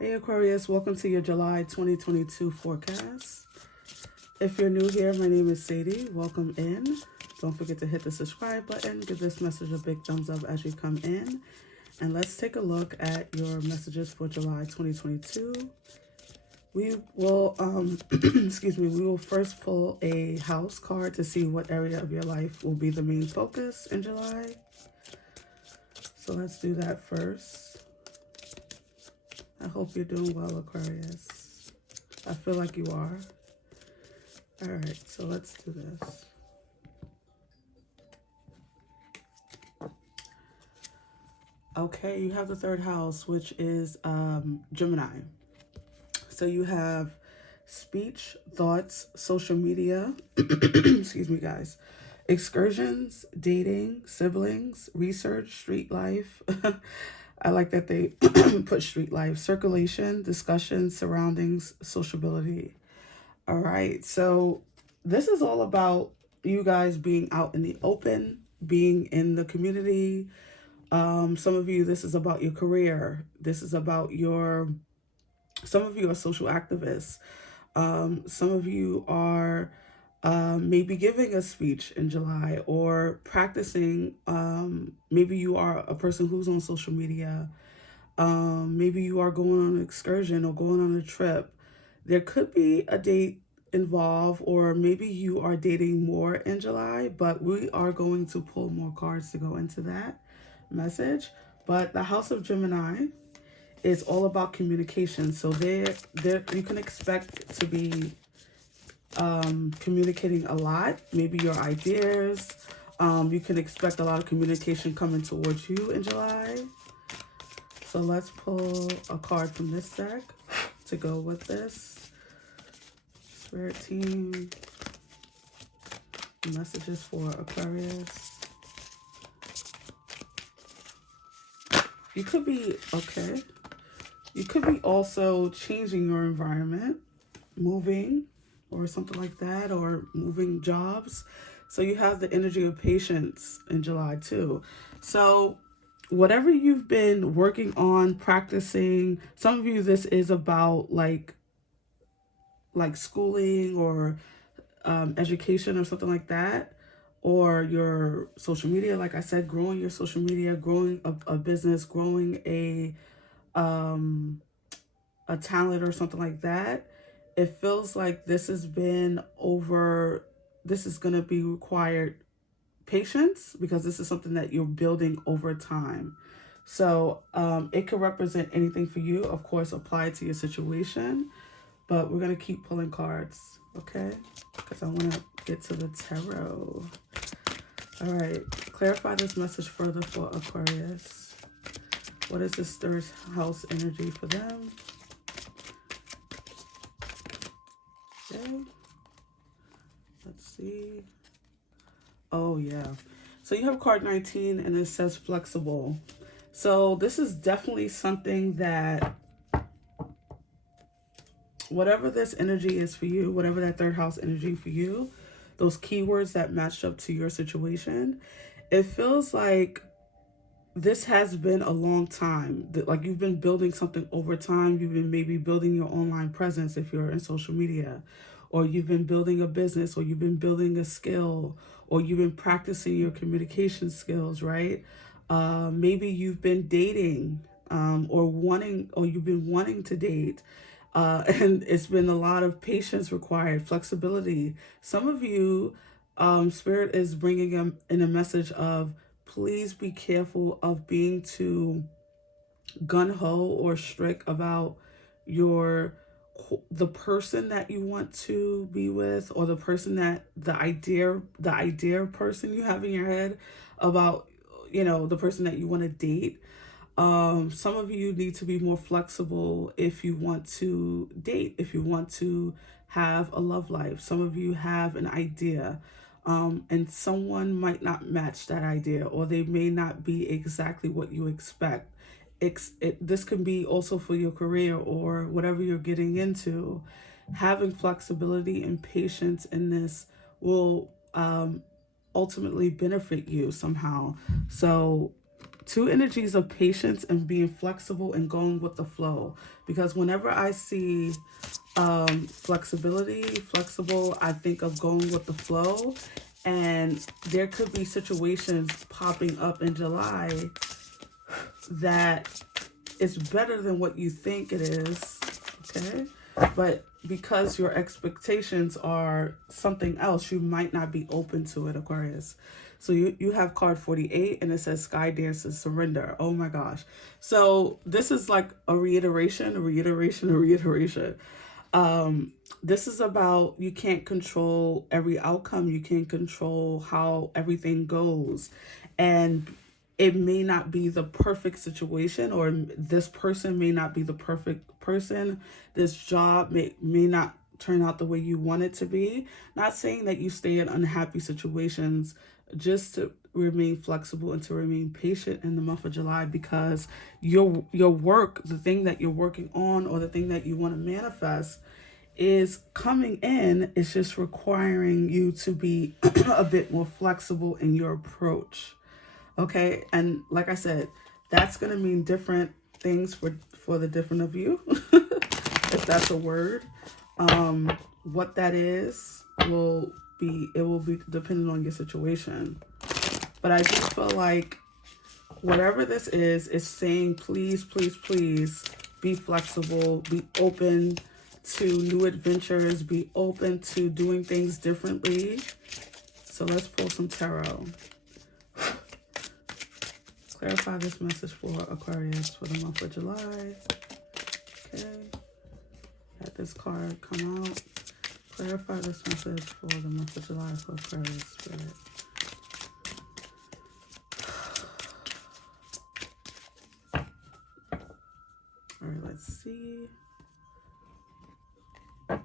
Hey Aquarius, welcome to your July 2022 forecast. If you're new here, my name is Sadie. Welcome in. Don't forget to hit the subscribe button. Give this message a big thumbs up as you come in. And let's take a look at your messages for July 2022. We will, excuse me, we will first pull a house card to see what area of your life will be the main focus in July. So let's do that first. I hope you're doing well, Aquarius. I feel like you are. All right, so let's do this. Okay, you have the third house, which is Gemini. So you have speech, thoughts, social media, excuse me, guys, excursions, dating, siblings, research, street life. I like that they put street life, circulation, discussion, surroundings, sociability. All right, so this is all about you guys being out in the open, being in the community. Some of you, this is about your career. This is about some of you are social activists. Some of you are maybe giving a speech in July or practicing. Maybe you are a person who's on social media. Maybe you are going on an excursion or going on a trip. There could be a date involved, or maybe you are dating more in July, but we are going to pull more cards to go into that message. But the House of Gemini is all about communication. So there you can expect to be communicating a lot, maybe your ideas. You can expect a lot of communication coming towards you in July. So let's pull a card from this deck to go with this. Spirit team, messages for Aquarius. You could be, okay. You could be also changing your environment, moving or something like that, or moving jobs. So you have the energy of patience in July too. So whatever you've been working on, practicing, some of you, this is about like schooling or education or something like that, or your social media, like I said, growing your social media, growing a business, growing a talent or something like that. It feels like this has been over, this is going to be required patience because this is something that you're building over time. So it could represent anything for you. Of course, apply it to your situation, but we're going to keep pulling cards, okay? Because I want to get to the tarot. All right, clarify this message further for Aquarius. What is this third house energy for them? Okay, let's see. Oh, yeah. So you have card 19 and it says flexible. So this is definitely something that whatever this energy is for you, whatever that third house energy for you, those keywords that matched up to your situation, it feels like this has been a long time. Like you've been building something over time. You've been maybe building your online presence if you're in social media, or you've been building a business, or you've been building a skill, or you've been practicing your communication skills, right? Maybe you've been dating, or you've been wanting to date. And it's been a lot of patience required, flexibility. Some of you, Spirit is bringing in a message of please be careful of being too gun-ho or strict about the person that you want to be with, or the person that the idea person you have in your head about, the person that you want to date. Some of you need to be more flexible if you want to date, if you want to have a love life. Some of you have an idea, and someone might not match that idea, or they may not be exactly what you expect. This can be also for your career or whatever you're getting into. Having flexibility and patience in this will ultimately benefit you somehow. So Two energies of patience and being flexible and going with the flow. Because whenever I see flexible, I think of going with the flow. And there could be situations popping up in July that is better than what you think it is, okay? But because your expectations are something else, you might not be open to it, Aquarius. So you have card 48 and it says Sky Dances Surrender. Oh my gosh. So this is like a reiteration. This is about you can't control every outcome. You can't control how everything goes. And it may not be the perfect situation, or this person may not be the perfect person. This job may not turn out the way you want it to be. Not saying that you stay in unhappy situations, just to remain flexible and to remain patient in the month of July, because your work, the thing that you're working on or the thing that you want to manifest is coming in. It's just requiring you to be a bit more flexible in your approach. Okay, and like I said, that's going to mean different things for the different of you, if that's a word. What that is will be dependent on your situation. But I do feel like whatever this is saying, please, please, please be flexible, be open to new adventures, be open to doing things differently. So let's pull some tarot. Clarify this message for Aquarius for the month of July. Okay. Let this card come out. Clarify this message for the month of July for Aquarius Spirit. All right, let's see. All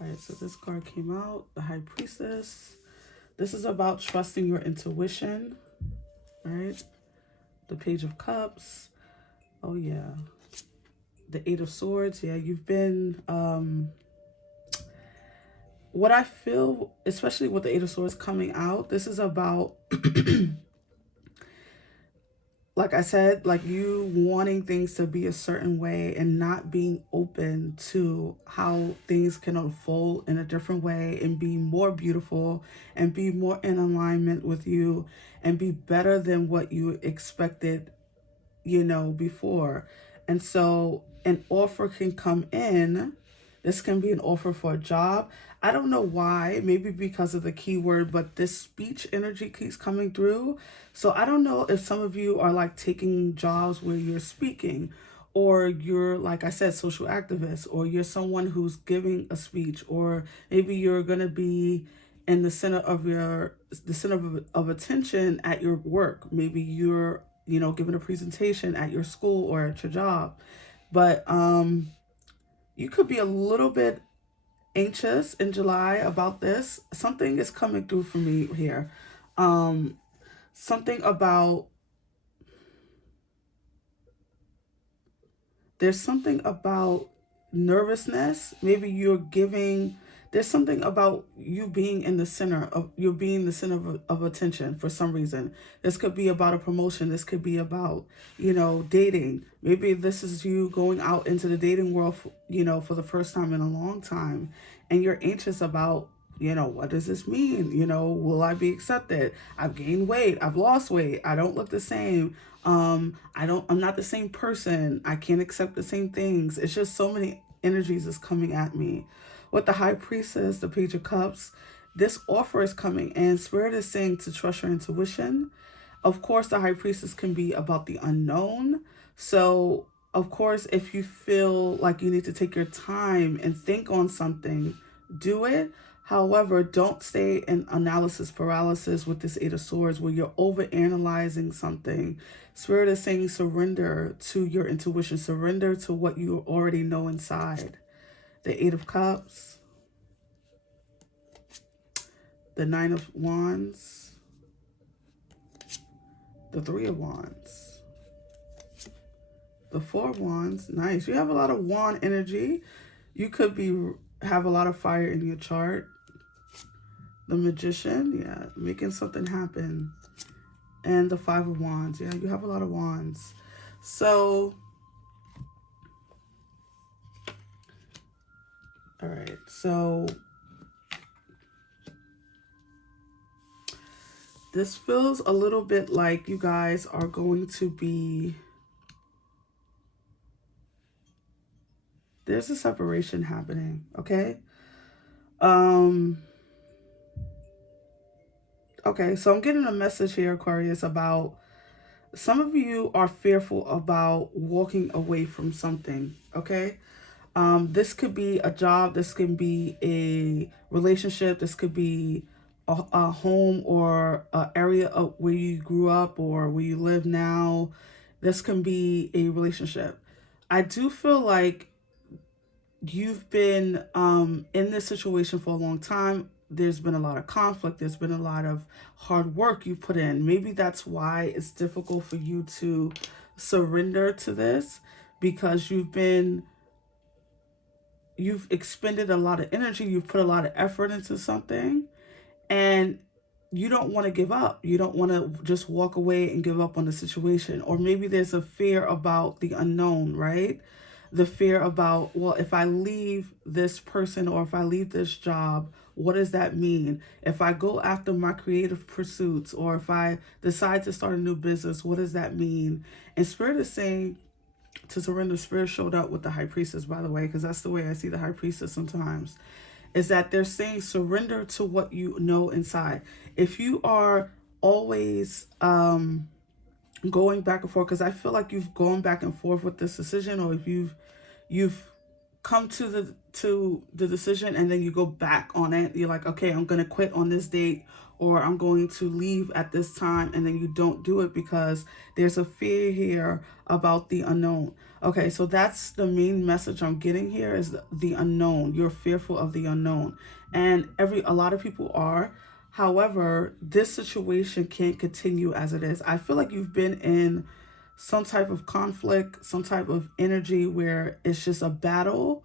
right, so this card came out, the High Priestess. This is about trusting your intuition, right? The Page of Cups. Oh yeah. The Eight of Swords. Yeah, you've been what I feel, especially with the Eight of Swords coming out, this is about like I said, like you wanting things to be a certain way and not being open to how things can unfold in a different way and be more beautiful and be more in alignment with you and be better than what you expected, before. And so an offer can come in. This can be an offer for a job. I don't know why, maybe because of the keyword, but this speech energy keeps coming through. So I don't know if some of you are like taking jobs where you're speaking, or you're, like I said, social activist, or you're someone who's giving a speech, or maybe you're going to be in the center of attention at your work. Maybe you're, giving a presentation at your school or at your job. But you could be a little bit anxious in July about this. Something is coming through for me here. Something about, there's something about nervousness. Maybe there's something about you being in the center of attention for some reason. This could be about a promotion. This could be about, dating. Maybe this is you going out into the dating world, for the first time in a long time. And you're anxious about, what does this mean? Will I be accepted? I've gained weight. I've lost weight. I don't look the same. I'm not the same person. I can't accept the same things. It's just so many energies is coming at me. With the High Priestess, the Page of Cups, this offer is coming, and Spirit is saying to trust your intuition. Of course, the High Priestess can be about the unknown. So, of course, if you feel like you need to take your time and think on something, do it. However, don't stay in analysis paralysis with this Eight of Swords where you're overanalyzing something. Spirit is saying surrender to your intuition. Surrender to what you already know inside. The Eight of Cups. The Nine of Wands. The Three of Wands. The Four of Wands. Nice. You have a lot of wand energy. You could have a lot of fire in your chart. The Magician, yeah, making something happen. and the Five of Wands. Yeah, you have a lot of wands. So, all right. So, this feels a little bit like you guys are going to be... There's a separation happening, okay? Okay, so I'm getting a message here, Aquarius, about some of you are fearful about walking away from something, okay? This could be a job, this can be a relationship, this could be a home or an area of where you grew up or where you live now. This can be a relationship. I do feel like you've been in this situation for a long time. There's been a lot of conflict. There's been a lot of hard work you put in. Maybe that's why it's difficult for you to surrender to this, because you've expended a lot of energy. You've put a lot of effort into something, and you don't want to give up. You don't want to just walk away and give up on the situation. Or maybe there's a fear about the unknown, right? The fear about, well, if I leave this person or if I leave this job, what does that mean? If I go after my creative pursuits or if I decide to start a new business, what does that mean? And Spirit is saying to surrender. Spirit showed up with the High Priestess, by the way, because that's the way I see the High Priestess sometimes, is that they're saying surrender to what you know inside. If you are always going back and forth, because I feel like you've gone back and forth with this decision, or if you've come to the decision and then you go back on it, you're like, okay, I'm gonna quit on this date, or I'm going to leave at this time, and then you don't do it because there's a fear here about the unknown. Okay, so that's the main message I'm getting here, is the unknown. You're fearful of the unknown, and a lot of people are. However, this situation can't continue as it is. I feel like you've been in some type of conflict, some type of energy where it's just a battle.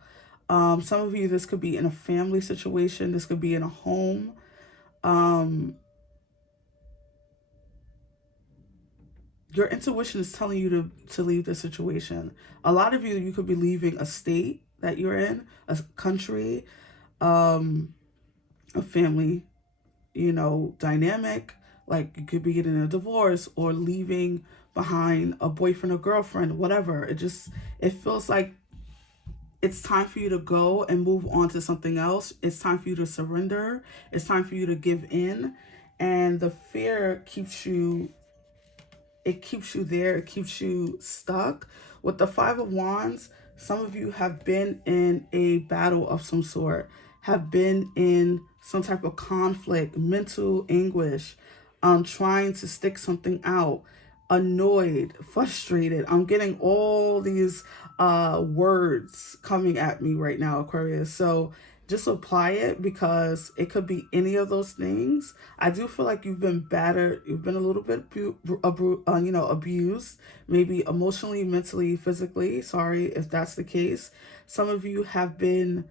Some of you, this could be in a family situation. This could be in a home. Your intuition is telling you to leave the situation. A lot of you, you could be leaving a state that you're in, a country, a family, dynamic. Like you could be getting a divorce or leaving behind a boyfriend or girlfriend, whatever. It feels like it's time for you to go and move on to something else. It's time for you to surrender. It's time for you to give in. And the fear keeps you there. It keeps you stuck. With the Five of Wands, some of you have been in a battle of some sort, have been in some type of conflict, mental anguish, trying to stick something out, annoyed, frustrated. I'm getting all these words coming at me right now, Aquarius. So just apply it, because it could be any of those things. I do feel like you've been battered. You've been a little bit abused, maybe emotionally, mentally, physically. Sorry if that's the case. Some of you have been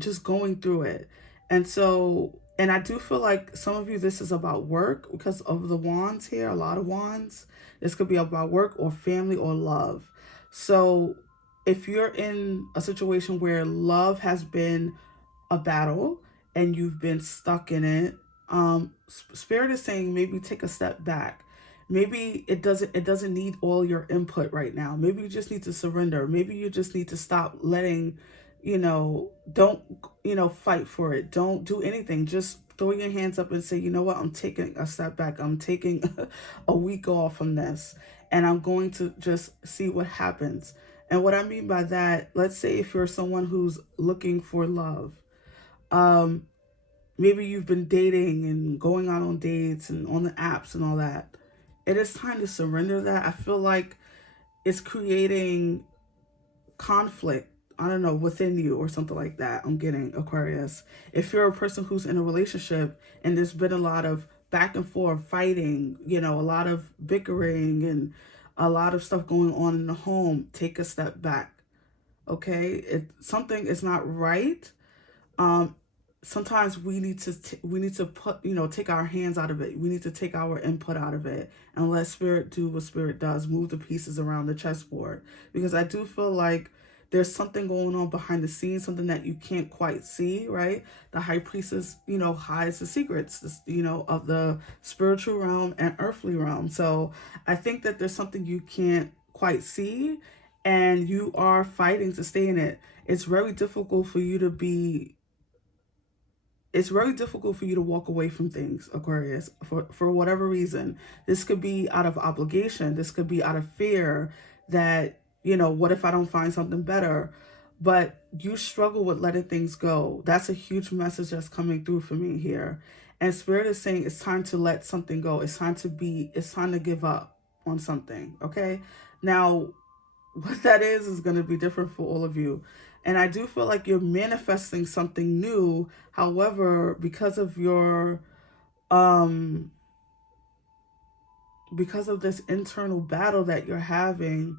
just going through it. And I do feel like some of you, this is about work because of the wands here, a lot of wands. This could be about work or family or love. So if you're in a situation where love has been a battle and you've been stuck in it, Spirit is saying maybe take a step back. Maybe it doesn't need all your input right now. Maybe you just need to surrender. Maybe you just need to stop letting, don't, fight for it. Don't do anything. Just throw your hands up and say, you know what, I'm taking a step back. I'm taking a week off from this, and I'm going to just see what happens. And what I mean by that, let's say if you're someone who's looking for love, maybe you've been dating and going out on dates and on the apps and all that. It is time to surrender that. I feel like it's creating conflict, I don't know, within you or something like that. I'm getting, Aquarius. If you're a person who's in a relationship and there's been a lot of back and forth fighting, a lot of bickering and a lot of stuff going on in the home, take a step back. Okay? Something is not right. sometimes we need to put, take our hands out of it. We need to take our input out of it and let spirit do what spirit does, move the pieces around the chessboard. Because I do feel like there's something going on behind the scenes, something that you can't quite see, right? The high priestess, hides the secrets, of the spiritual realm and earthly realm. So I think that there's something you can't quite see, and you are fighting to stay in it. It's very difficult for you to be it's very difficult for you to walk away from things, Aquarius, for whatever reason. This could be out of obligation. This could be out of fear that, what if I don't find something better? But you struggle with letting things go. That's a huge message that's coming through for me here. And Spirit is saying it's time to let something go. It's time to give up on something, okay? Now, what that is going to be different for all of you. And I do feel like you're manifesting something new. However, because of this internal battle that you're having,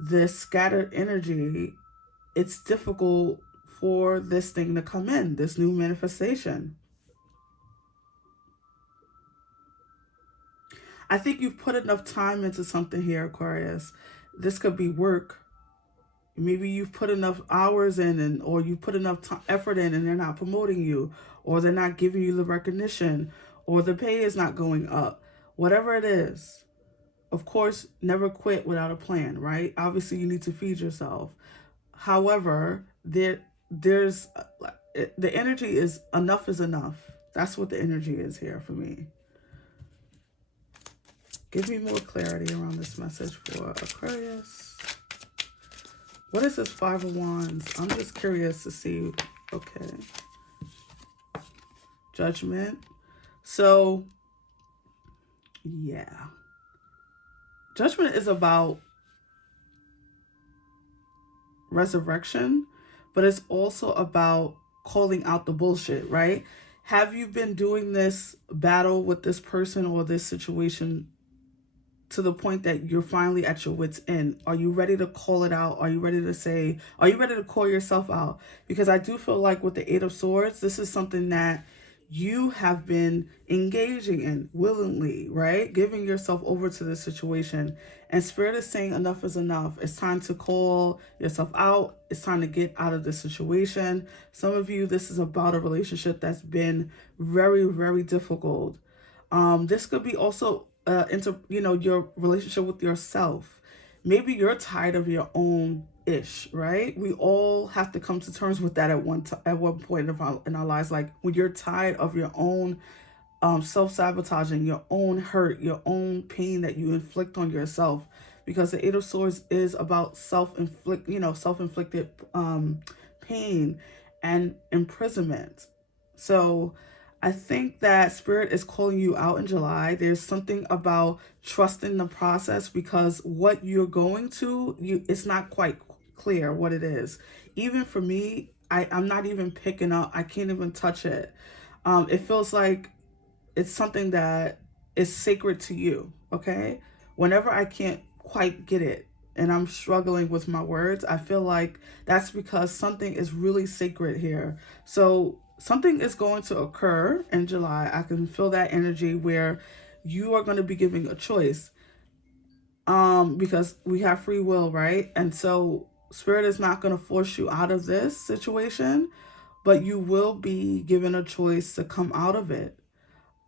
this scattered energy, it's difficult for this thing to come in, this new manifestation. I think you've put enough time into something here, Aquarius. This could be work. Maybe you've put enough hours in, or you put enough effort in, and they're not promoting you, or they're not giving you the recognition, or the pay is not going up. Whatever it is, of course, never quit without a plan, right? Obviously, you need to feed yourself. However, there's the energy is enough is enough. That's what the energy is here for me. Give me more clarity around this message for Aquarius. What is this Five of Wands? I'm just curious to see. Okay. Judgment. So, yeah. Judgment is about resurrection, but it's also about calling out the bullshit, right? Have you been doing this battle with this person or this situation to the point that you're finally at your wit's end? Are you ready to call it out? Are you ready to call yourself out? Because I do feel like with the Eight of Swords, this is something that you have been engaging in willingly, right? Giving yourself over to this situation. And Spirit is saying enough is enough. It's time to call yourself out. It's time to get out of this situation. Some of you, this is about a relationship that's been very, very difficult. This could be also your relationship with yourself. Maybe you're tired of your own ish, right? We all have to come to terms with that at one point in our lives. Like when you're tired of your own self-sabotaging, your own hurt, your own pain that you inflict on yourself. Because the Eight of Swords is about self-inflicted pain and imprisonment. So I think that Spirit is calling you out in July. There's something about trusting the process, because what you're going to, it's not quite clear what it is. Even for me, I'm not even picking up. I can't even touch it. It feels like it's something that is sacred to you, okay? Whenever I can't quite get it and I'm struggling with my words, I feel like that's because something is really sacred here. So something is going to occur in July. I can feel that energy where you are going to be giving a choice, because we have free will, right? And so Spirit is not going to force you out of this situation, but you will be given a choice to come out of it.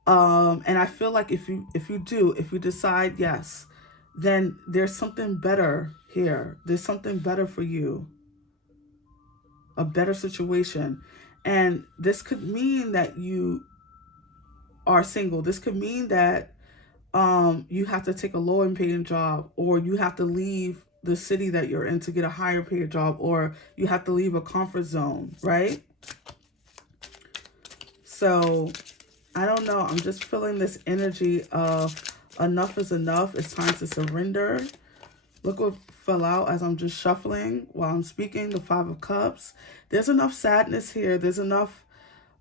And I feel like if you decide yes, then there's something better here. There's something better for you, a better situation. And this could mean that you are single. This could mean that you have to take a lower paying job, or you have to leave the city that you're in to get a higher paid job, or you have to leave a comfort zone, right? So I don't know. I'm just feeling this energy of enough is enough. It's time to surrender. Look what fell out as I'm just shuffling while I'm speaking. The Five of Cups. There's enough sadness here. There's enough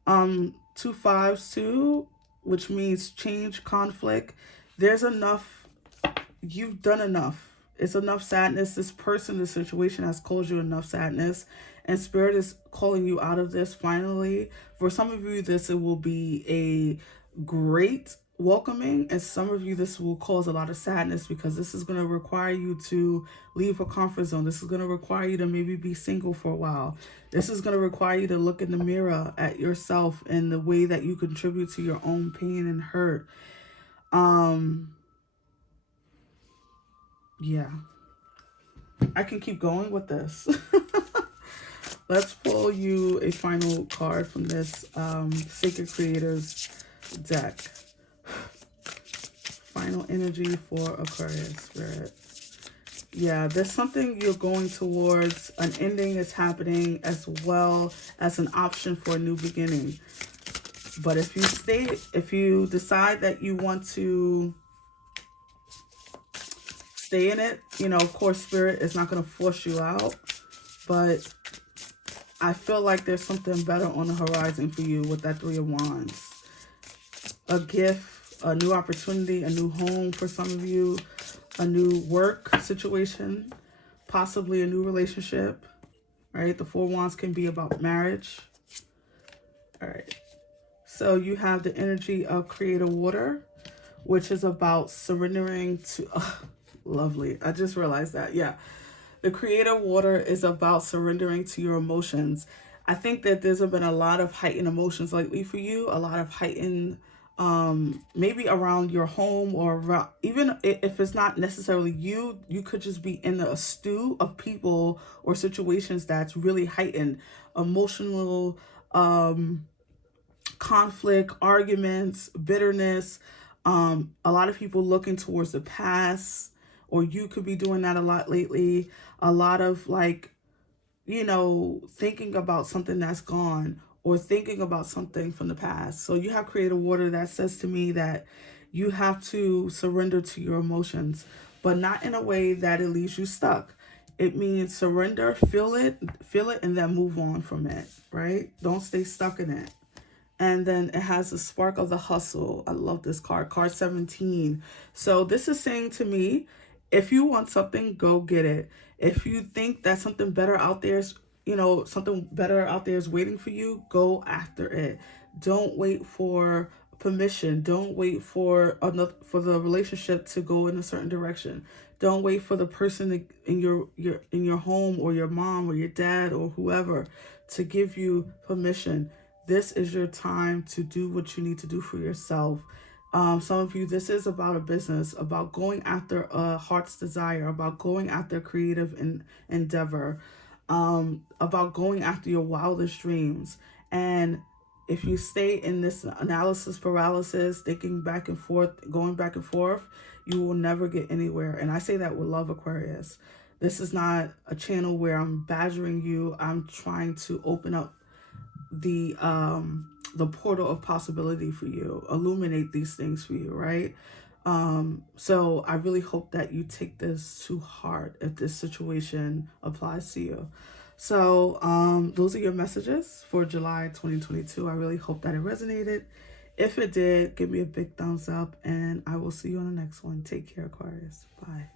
2 5s too, which means change, conflict. There's enough. You've done enough. It's enough sadness. This person, this situation has caused you enough sadness, and Spirit is calling you out of this finally. For some of you, this it will be a great welcoming, and some of you, this will cause a lot of sadness, because this is going to require you to leave a comfort zone. This is going to require you to maybe be single for a while. This is going to require you to look in the mirror at yourself and the way that you contribute to your own pain and hurt. Yeah, I can keep going with this. Let's pull you a final card from this Sacred Creators deck. Final energy for Aquarius, Spirit. Yeah, there's something you're going towards. An ending is happening, as well as an option for a new beginning. But if you decide that you want to stay in it, you know, of course, Spirit is not going to force you out. But I feel like there's something better on the horizon for you with that Three of Wands. A gift, a new opportunity, a new home for some of you, a new work situation, possibly a new relationship, right? The Four of Wands can be about marriage. All right. So you have the energy of Creator Water, which is about surrendering to... lovely. I just realized that. Yeah. The Creator Water is about surrendering to your emotions. I think that there's been a lot of heightened emotions lately for you, a lot of heightened, maybe around your home, or around, even if it's not necessarily you, you could just be in a stew of people or situations that's really heightened. Emotional conflict, arguments, bitterness, a lot of people looking towards the past, or you could be doing that a lot lately. A lot of, like, you know, thinking about something that's gone, or thinking about something from the past. So you have Creator Water that says to me that you have to surrender to your emotions, but not in a way that it leaves you stuck. It means surrender, feel it, and then move on from it, right? Don't stay stuck in it. And then it has the spark of the hustle. I love this card, card 17. So this is saying to me, if you want something, go get it. If you think that something better out there is, you know, something better out there is waiting for you, go after it. Don't wait for permission. Don't wait for the relationship to go in a certain direction. Don't wait for the person in your home, or your mom or your dad or whoever, to give you permission. This is your time to do what you need to do for yourself. Some of you, this is about a business, about going after a heart's desire, about going after creative endeavor, about going after your wildest dreams. And if you stay in this analysis paralysis, thinking back and forth, going back and forth, you will never get anywhere. And I say that with love, Aquarius. This is not a channel where I'm badgering you. I'm trying to open up the portal of possibility for you, illuminate these things for you, right? So I really hope that you take this to heart if this situation applies to you. So those are your messages for July 2022. I really hope that it resonated. If it did, give me a big thumbs up, and I will see you on the next one. Take care, Aquarius. Bye.